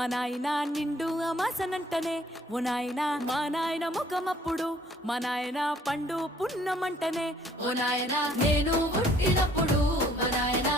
మా నాయన నిండు అమాసనంటనే ఓ నాయన మా నాయన ముఖమప్పుడు మా నాయన పండు పున్నమంటనే ఓ నాయన నేను పుట్టినప్పుడు మా నాయన